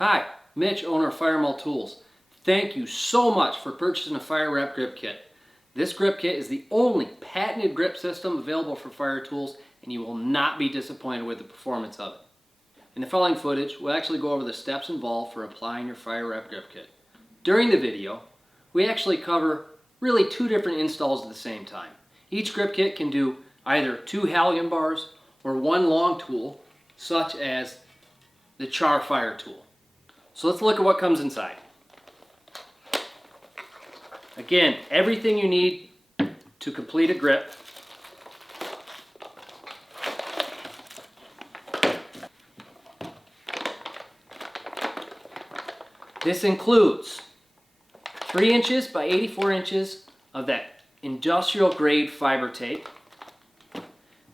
Hi, Mitch, owner of Firemall Tools. Thank you so much for purchasing a Fire Wrap grip kit. This grip kit is the only patented grip system available for fire tools, and you will not be disappointed with the performance of it. In the following footage, we'll actually go over the steps involved for applying your Fire Wrap grip kit. During the video, we actually cover really two different installs at the same time. Each grip kit can do either 2 Halligan bars or one long tool, such as the Char Fire tool. So let's look at what comes inside. Again, everything you need to complete a grip. This includes 3 inches by 84 inches of that industrial grade fiber tape.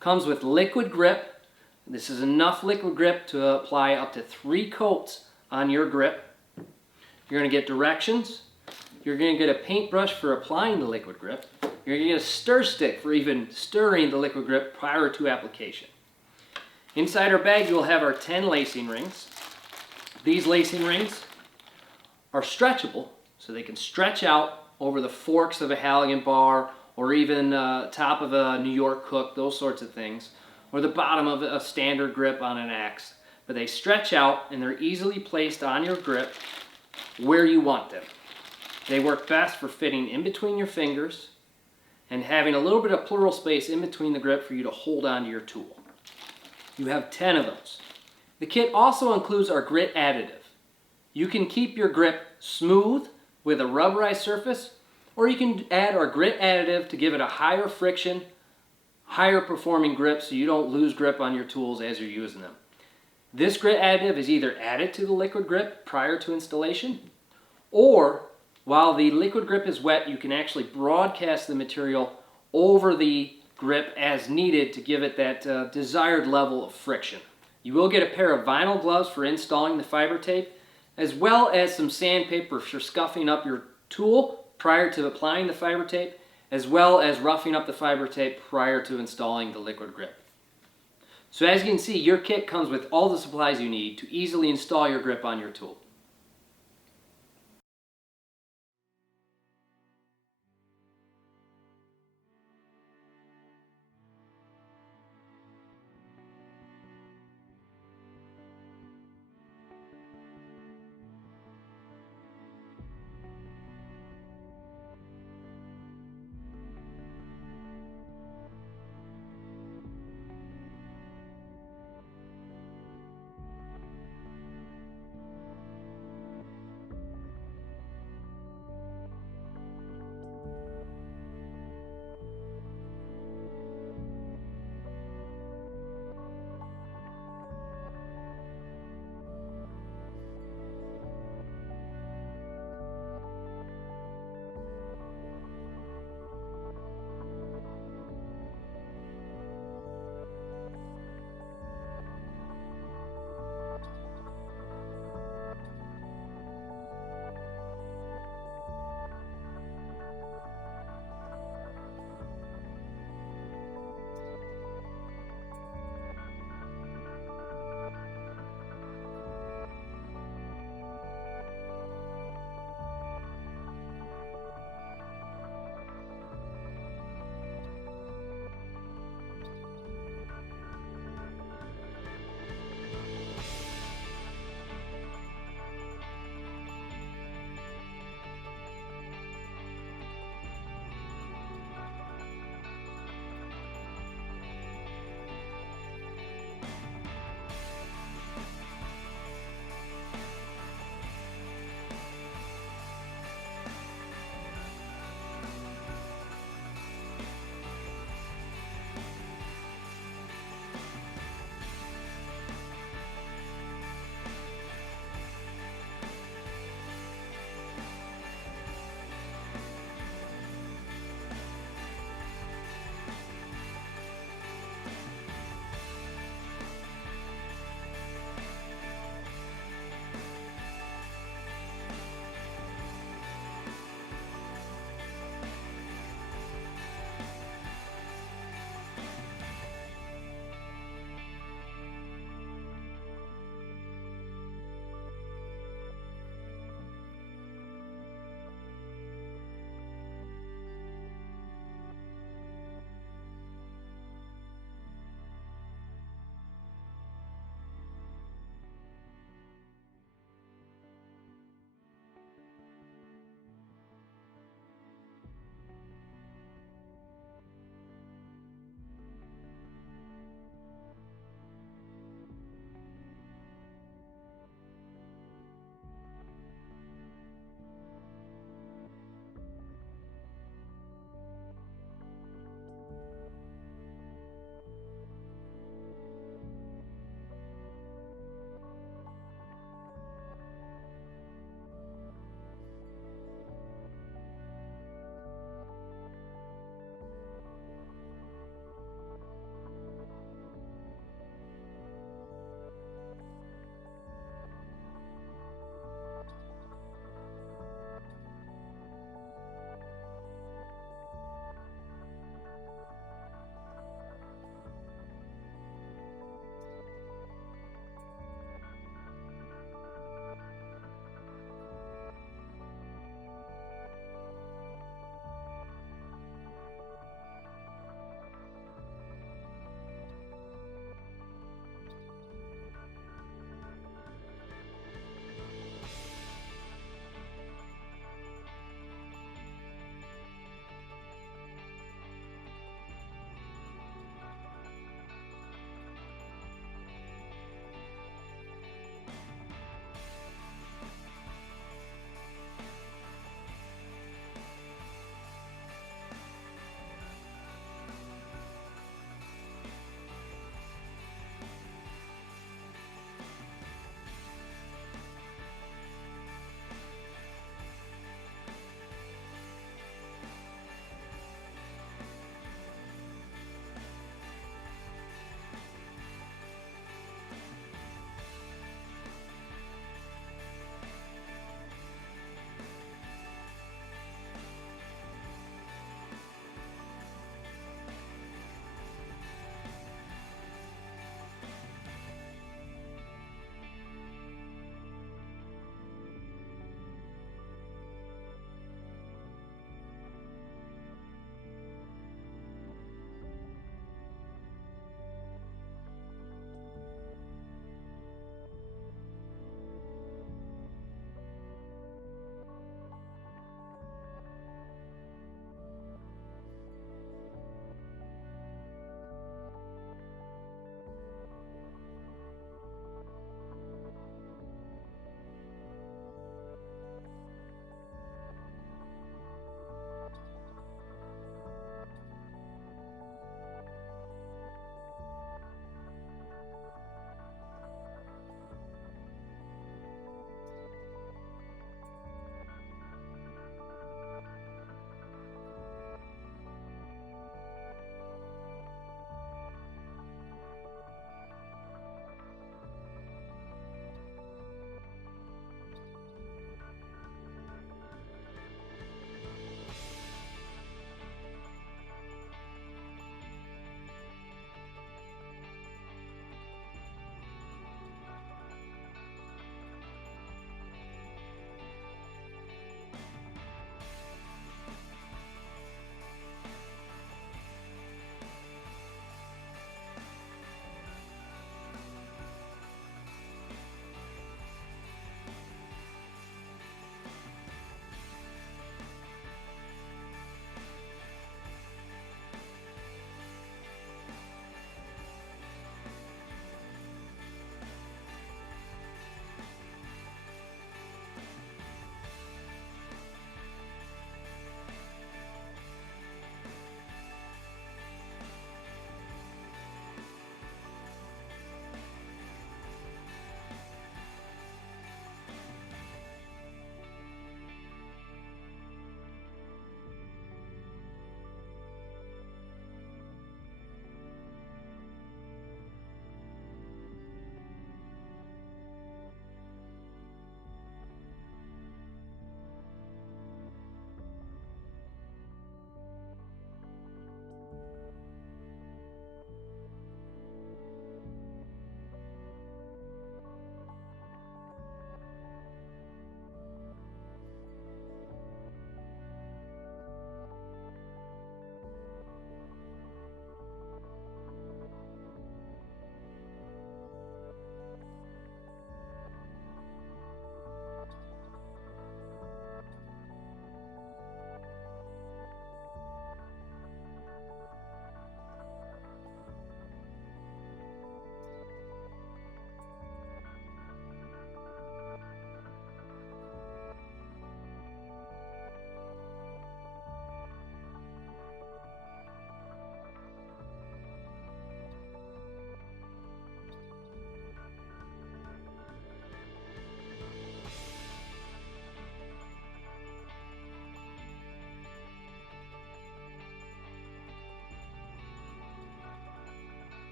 Comes with liquid grip. This is enough liquid grip to apply up to 3 coats on your grip. You're going to get directions. You're going to get a paintbrush for applying the liquid grip. You're going to get a stir stick for even stirring the liquid grip prior to application. Inside our bag you'll have our 10 lacing rings. These lacing rings are stretchable, so they can stretch out over the forks of a Halligan bar or even top of a New York Cook, those sorts of things, or the bottom of a standard grip on an axe. But they stretch out and they're easily placed on your grip where you want them. They work best for fitting in between your fingers and having a little bit of pleural space in between the grip for you to hold onto your tool. You have 10 of those. The kit also includes our grit additive. You can keep your grip smooth with a rubberized surface, or you can add our grit additive to give it a higher friction, higher performing grip so you don't lose grip on your tools as you're using them. This grit additive is either added to the liquid grip prior to installation, or while the liquid grip is wet, you can actually broadcast the material over the grip as needed to give it that desired level of friction. You will get a pair of vinyl gloves for installing the fiber tape, as well as some sandpaper for scuffing up your tool prior to applying the fiber tape, as well as roughing up the fiber tape prior to installing the liquid grip. So as you can see, your kit comes with all the supplies you need to easily install your grip on your tool.